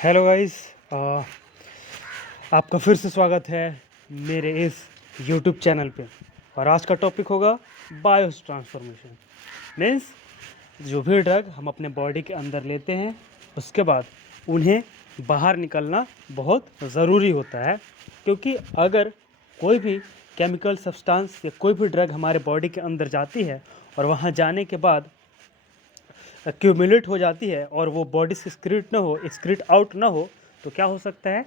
Hello guys, आपका फिर से स्वागत है मेरे इस यूट्यूब चैनल पे। और आज का टॉपिक होगा बायोस ट्रांसफॉर्मेशन। मीन्स जो भी ड्रग हम अपने बॉडी के अंदर लेते हैं उसके बाद उन्हें बाहर निकलना बहुत ज़रूरी होता है, क्योंकि अगर कोई भी केमिकल सब्सटेंस या कोई भी ड्रग हमारे बॉडी के अंदर जाती है और वहाँ जाने के बाद एक्यूमुलेट हो जाती है और वो बॉडी से एक्सक्रीट आउट ना हो, तो क्या हो सकता है?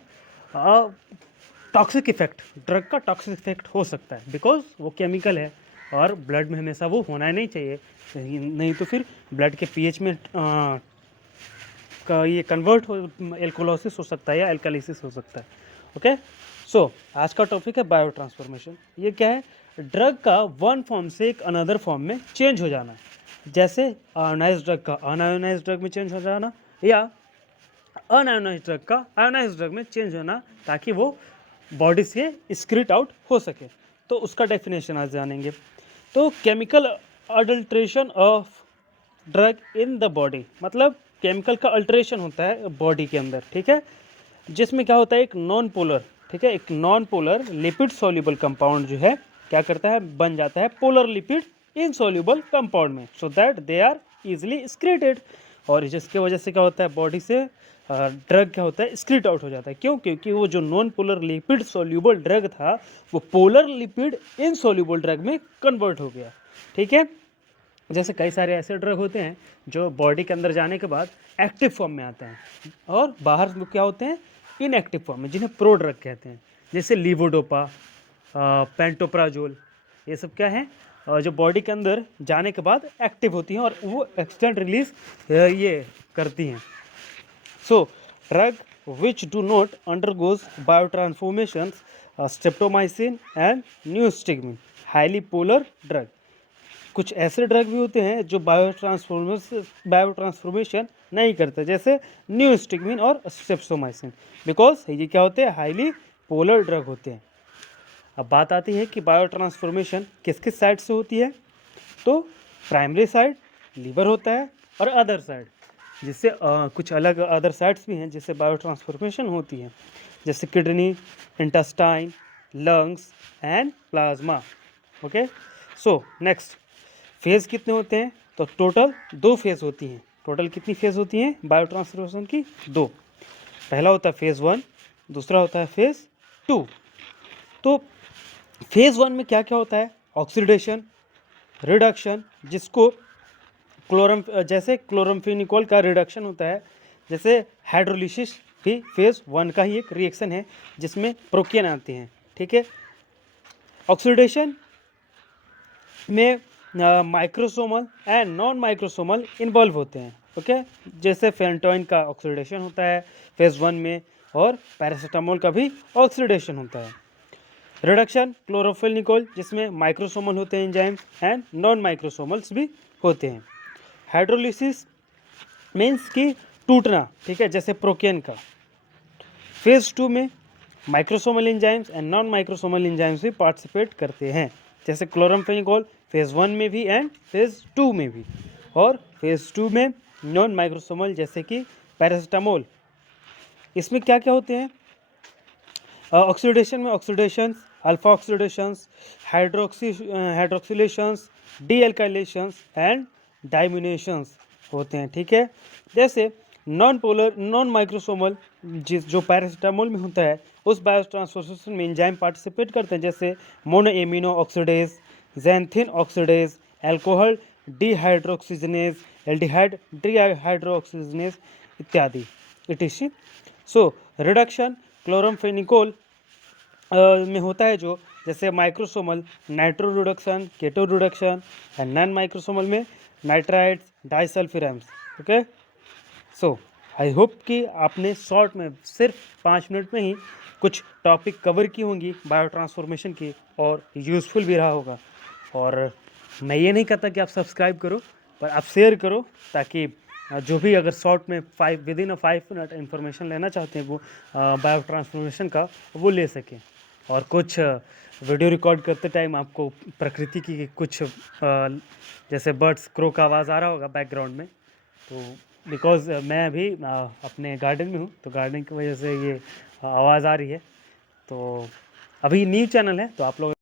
टॉक्सिक इफेक्ट, ड्रग का टॉक्सिक इफेक्ट हो सकता है, बिकॉज वो केमिकल है और ब्लड में हमेशा वो होना ही नहीं चाहिए। नहीं तो फिर ब्लड के पीएच में का ये कन्वर्ट हो, एल्कोलोसिस हो सकता है या एल्कालिसिस हो सकता है। ओके, सो आज का टॉपिक है बायो ट्रांसफॉर्मेशन। ये क्या है? ड्रग का वन फॉर्म से एक अनदर फॉर्म में चेंज हो जाना, जैसे आयोनाइज ड्रग का अनआयोनाइज ड्रग में चेंज हो जाना, या अनआयोनाइज ड्रग का आयोनाइज ड्रग में चेंज होना, ताकि वो बॉडी से एक्सक्रीट आउट हो सके। तो उसका डेफिनेशन आज जानेंगे। तो chemical adulteration of drug in the body, मतलब केमिकल का अल्ट्रेशन होता है बॉडी के अंदर, ठीक है, जिसमें क्या होता है, एक नॉन पोलर, ठीक है, एक non polar lipid soluble compound जो है क्या करता है, बन जाता है पोलर लिपिड इनसोल्यूबल कंपाउंड में, so that they are easily excreted. और जिसके वजह से क्या होता है, बॉडी से ड्रग क्या होता है, एक्सक्रीट आउट हो जाता है। क्यों? क्योंकि वो जो non polar lipid soluble drug था वो पोलर लिपिड इनसोल्यूबल ड्रग में कन्वर्ट हो गया, ठीक है। जैसे कई सारे ऐसे ड्रग होते हैं जो बॉडी के अंदर जाने के बाद एक्टिव फॉर्म में आते हैं और बाहर वो क्या होते हैं, इनएक्टिव फॉर्म में, जिन्हें प्रो ड्रग कहते हैं। जैसे लीवोडोपा, पेंटोप्राजोल, ये सब क्या है, जो बॉडी के अंदर जाने के बाद एक्टिव होती हैं और वो एक्सटेंट रिलीज ये करती हैं। So drug which do not undergoes biotransformations, streptomycin and neostigmine, highly polar drug. कुछ ऐसे ड्रग भी होते हैं जो बायोट्रांसफॉर्मेशन नहीं करते, जैसे न्यूस्टिग्मिन और स्ट्रेप्टोमाइसिन, बिकॉज ये क्या होते हैं, हाईली पोलर ड्रग होते हैं। अब बात आती है कि बायोट्रांसफॉर्मेशन किस किस साइड से होती है। तो प्राइमरी साइड लीवर होता है, और अदर साइड जिससे कुछ अलग अदर साइड्स भी हैं जिससे बायोट्रांसफॉर्मेशन होती है, जैसे kidney, intestine, lungs and plasma. Okay, so next, phase कितने होते हैं? तो टोटल 2 फेज़ होती हैं। टोटल कितनी फेज़ होती हैं बायोट्रांसफॉर्मेशन की? 2। पहला होता है फेज़ 1, दूसरा होता है फेज़ 2। तो फेज़ 1 में क्या क्या होता है? ऑक्सीडेशन, रिडक्शन, जिसको जैसे क्लोरमफेनिकोल का रिडक्शन होता है, जैसे हाइड्रोलिसिस भी फेज़ 1 का ही एक रिएक्शन है जिसमें प्रोकियन आते हैं, ठीक है। ऑक्सीडेशन में microsomal and non microsomal involve होते हैं, ओके। जैसे फेंटोइन का ऑक्सीडेशन होता है फेज़ 1 में, और पैरासीटामोल का भी ऑक्सीडेशन होता है। रिडक्शन क्लोरोफेनिकोल, जिसमें माइक्रोसोमल होते हैं एंजाइम्स एंड नॉन माइक्रोसोमल्स भी होते हैं। हाइड्रोलिसिस मीन्स कि टूटना, ठीक है, जैसे प्रोकेन का। फेज़ 2 में microsomal enzymes and non microsomal enzymes भी पार्टिसिपेट करते हैं, जैसे क्लोरमफेनिकोल फेज़ 1 में भी एंड फेज़ 2 में भी। और फेज़ 2 में नॉन माइक्रोसोमल, जैसे कि पैरासीटामोल। इसमें क्या क्या होते हैं? ऑक्सीडेशन में ऑक्सीडेशंस, अल्फा ऑक्सीडेशंस, हाइड्रोक्सिलेशंस, डीएल्काइलेशंस एंड डाइमिनेशंस होते हैं, ठीक है। जैसे नॉन माइक्रोसोमल जो पैरासीटामोल में होता है, उस बायोट्रांसफॉर्मेशन में एंजाइम पार्टिसिपेट करते हैं, जैसे monoamino oxidase, xanthine oxidase, alcohol dehydrogenase, aldehyde dehydrogenase इत्यादि, इटिशी। सो रिडक्शन क्लोरमफेनिकोल में होता है, जो जैसे microsomal nitro reduction, keto reduction, and non microsomal में nitrides, disulfirams. Okay, so I hope कि आपने शॉर्ट में सिर्फ 5 मिनट में ही कुछ टॉपिक कवर की होंगी बायो ट्रांसफॉर्मेशन की, और यूज़फुल भी रहा होगा। और मैं ये नहीं कहता कि आप सब्सक्राइब करो, पर आप शेयर करो, ताकि जो भी अगर शॉर्ट में विदिन अ 5 मिनट इन्फॉर्मेशन लेना चाहते हैं वो बायो ट्रांसफॉर्मेशन का, वो ले सकें। और कुछ वीडियो रिकॉर्ड करते टाइम आपको प्रकृति की कुछ जैसे बर्ड्स, क्रो का आवाज़ आ रहा होगा बैकग्राउंड में, तो बिकॉज़ मैं अभी अपने गार्डन में हूँ, तो गार्डन की वजह से ये आवाज़ आ रही है। तो अभी न्यू चैनल है, तो आप लोग